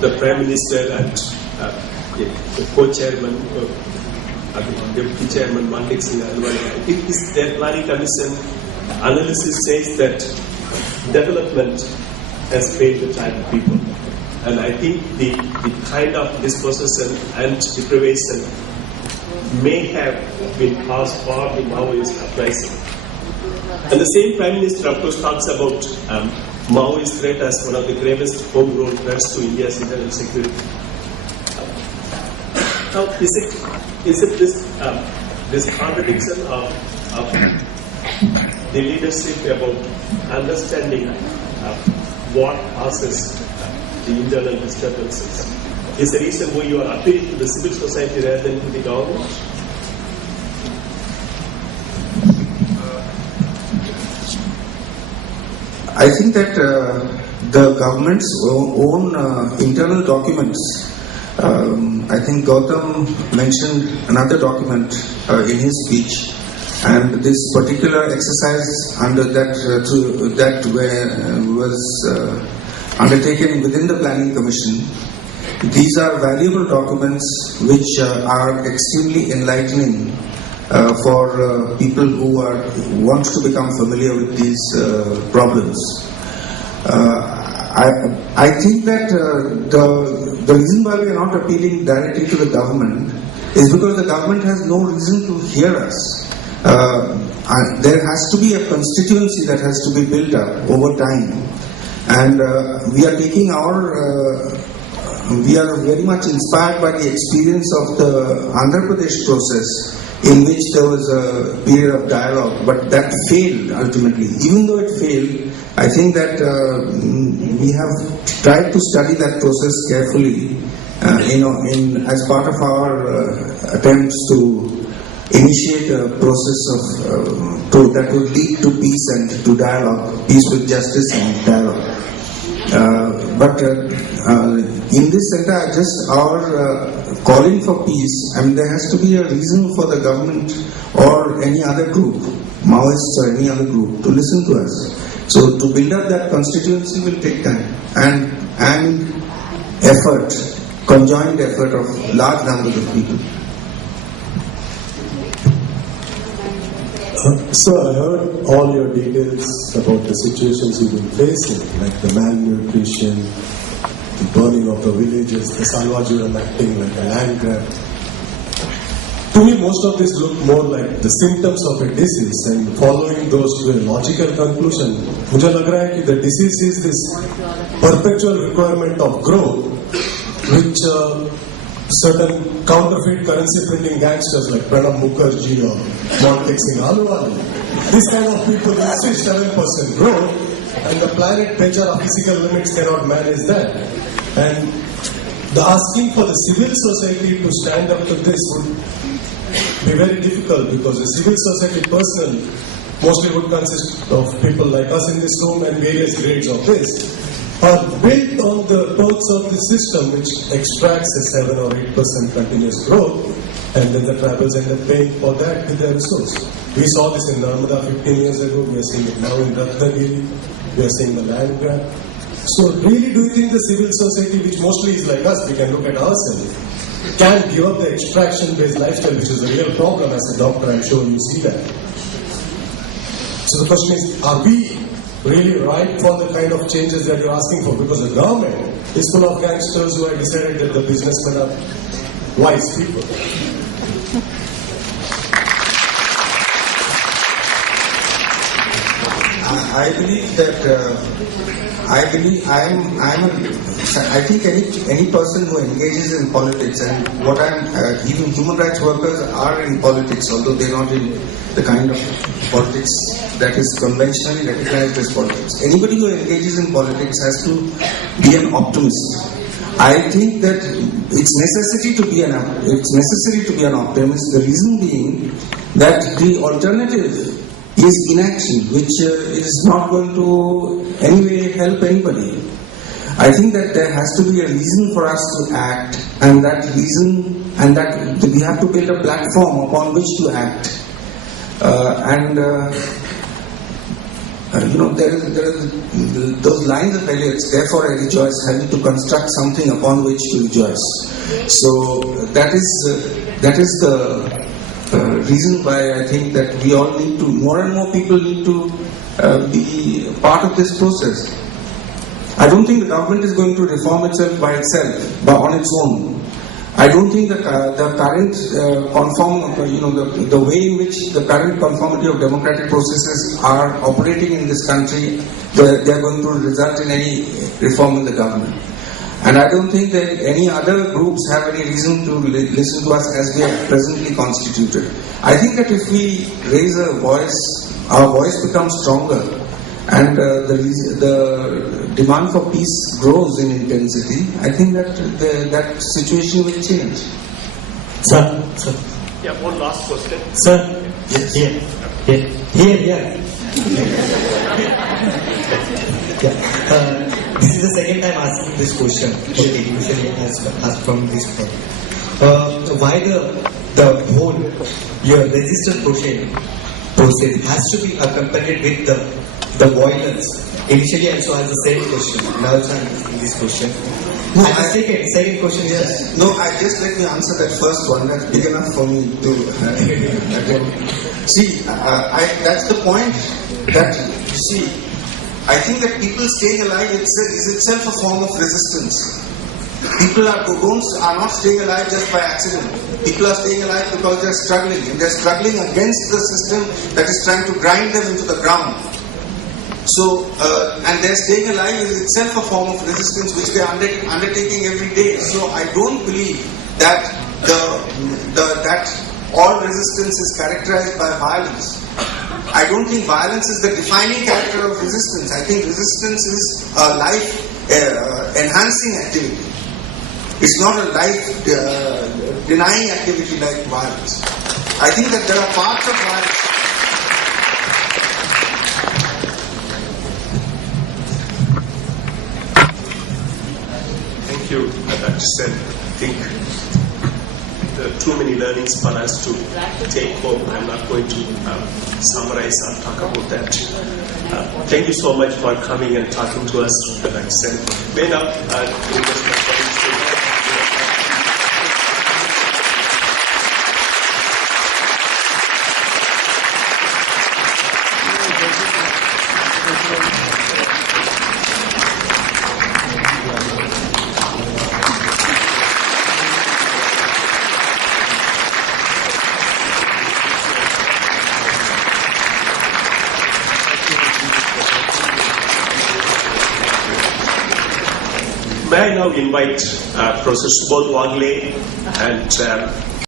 the Prime Minister and the co-chairman, Deputy Chairman Mandik Singh Alwani, I think their planning commission analysis says that development has failed the tribal people. And I think the kind of dispossession and deprivation may have been caused for the Maoist uprising. And the same Prime Minister, of course, talks about Maoist threat as one of the gravest homegrown threats to India's internal security. Now, is it this contradiction of the leadership about understanding what causes the internal disturbances is the reason why you are appealing to the civil society rather than to the government? I think that the government's own internal documents, I think Gautam mentioned another document in his speech, and this particular exercise under that was undertaken within the Planning Commission. These are valuable documents which are extremely enlightening for people who want to become familiar with these problems. I think that the reason why we are not appealing directly to the government is because the government has no reason to hear us. There has to be a constituency that has to be built up over time. And we are taking we are very much inspired by the experience of the Andhra Pradesh process, in which there was a period of dialogue, but that failed ultimately. Even though it failed, I think that we have tried to study that process carefully, as part of our attempts to initiate a process that will lead to peace and to dialogue, peace with justice and dialogue. But in this center, just our calling for peace, there has to be a reason for the government or any other group, Maoists or any other group, to listen to us. So to build up that constituency will take time and effort, conjoined effort of large numbers of people. So I heard all your details about the situations you've been facing, like the malnutrition, the burning of the villages, the Salvajuram acting like a land grab. To me, most of this look more like the symptoms of a disease, and following those to a logical conclusion, मुझे लग रहा है कि the disease is this perpetual requirement of growth, which certain counterfeit currency printing gangsters like Pranab Mukherjee or Malnutrition Singh Alwani, these kind of people insist 7% growth, and the planet pressure of physical limits cannot manage that. And the asking for the civil society to stand up to this would be very difficult, because the civil society personnel mostly would consist of people like us in this room and various grades of this, are built on the perks of the system, which extracts a 7 or 8% continuous growth, and then the tribals end up paying for that with their resource. We saw this in Narmada 15 years ago, we are seeing it now in Ratnagiri, we are seeing the land grab. So really, do you think the civil society, which mostly is like us, we can look at ourselves, can give up the extraction-based lifestyle, which is a real problem? As a doctor, I'm sure you see that. So the question is, are we really right for the kind of changes that you're asking for? Because the government is full of gangsters who have decided that the businessmen are wise people. I believe that I think any person who engages in politics, and even human rights workers are in politics, although they're not in the kind of politics that is conventionally recognized as politics. Anybody who engages in politics has to be an optimist. I think that it's necessary to be an optimist. The reason being that the alternative is inaction, which is not going to anyway help anybody. I think that there has to be a reason for us to act, and that we have to build a platform upon which to act. there is those lines of Eliot's, therefore I rejoice, having to construct something upon which to rejoice. So that is the reason why I think that we all need to, more and more people need to be part of this process. I don't think the government is going to reform itself by itself, but on its own. I don't think that the current the way in which the current conformity of democratic processes are operating in this country, they are going to result in any reform in the government. And I don't think that any other groups have any reason to listen to us as we are presently constituted. I think that if we raise a voice, our voice becomes stronger, and the demand for peace grows in intensity. I think that that situation will change. Sir. Yeah, one last question. Sir. Yes. Here. This is the second time asking this question. Okay, usually asked from this point. Why the whole your resistance process has to be accompanied with the violence? Initially, I also asked the same question. Now I'm asking this question. No, second question is yes. No, just let me answer that first one. That's big enough for me to see. That's the point. That you see, I think that people staying alive is itself a form of resistance. People are not staying alive just by accident. People are staying alive because they're struggling, and they're struggling against the system that is trying to grind them into the ground. So, and their staying alive is itself a form of resistance which they are undertaking every day. So, I don't believe that that all resistance is characterized by violence. I don't think violence is the defining character of resistance. I think resistance is a life enhancing activity. It's not a life denying activity like violence. I think that there are parts of violence. Thank you, Dr. Sen. I think there are too many learnings for us to take home. I'm not going to summarize or talk about that. Thank you so much for coming and talking to us, Dr. Sen. May now request my colleagues to May I now invite Professor Subodh Wagle and